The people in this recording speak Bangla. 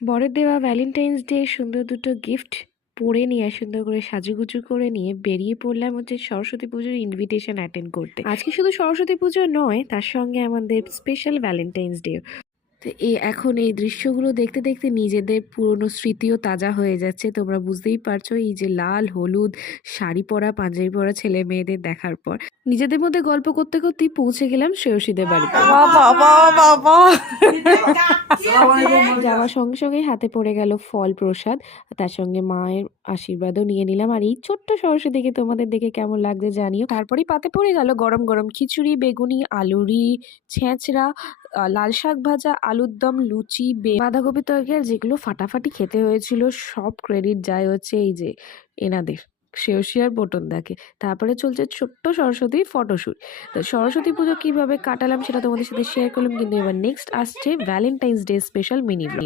বরের দেওয়া ভ্যালেন্টাইন্স ডে সুন্দর দুটো গিফট পরে নিয়ে সুন্দর করে সাজুগুজু করে নিয়ে বেরিয়ে পড়লাম হচ্ছে সরস্বতী পুজোর ইনভিটেশন অ্যাটেন্ড করতে। আজকে শুধু সরস্বতী পুজো নয়, তার সঙ্গে আমাদের স্পেশাল ভ্যালেন্টাইন্স ডে। তো এখন এই দৃশ্যগুলো দেখতে দেখতে নিজেদের পুরনো স্মৃতিও তাজা হয়ে যাচ্ছে। তোমরা বুঝতেই পারছো, এই যে লাল হলুদ শাড়ি পরা পাঞ্জাবি পরা ছেলে মেয়েদের দেখার পর নিজেদের মধ্যে গল্প করতে করতেই পৌঁছে গেলাম শ্রেয়সীদের বাড়িতে। বাবা বাবা যাওয়ার সঙ্গে সঙ্গে হাতে পড়ে গেল ফল প্রসাদ, তার সঙ্গে মায়ের আশীর্বাদও নিয়ে নিলাম। আর এই ছোট্ট সরস্বতীকে তোমাদের দেখে কেমন লাগছে জানিও। তারপরেই পাতে পড়ে গেল গরম গরম খিচুড়ি, বেগুনি, আলুরি, ছেঁচড়া, লাল শাক ভাজা, আলুর দম, লুচি, বাঁধাকপি তরকারি, আর যেগুলো ফাটাফাটি খেতে হয়েছিল সব ক্রেডিট যায় হচ্ছে এই যে এনাদের, শ্রেয়সী আর বটনদাকে। তারপরে চলছে ছোট্ট সরস্বতীর ফটোশ্যুট। তো সরস্বতী পুজো কিভাবে কাটালাম সেটা তোমাদের সাথে শেয়ার করলাম, কিন্তু এবার নেক্সট আসছে Valentine's day special mini blog.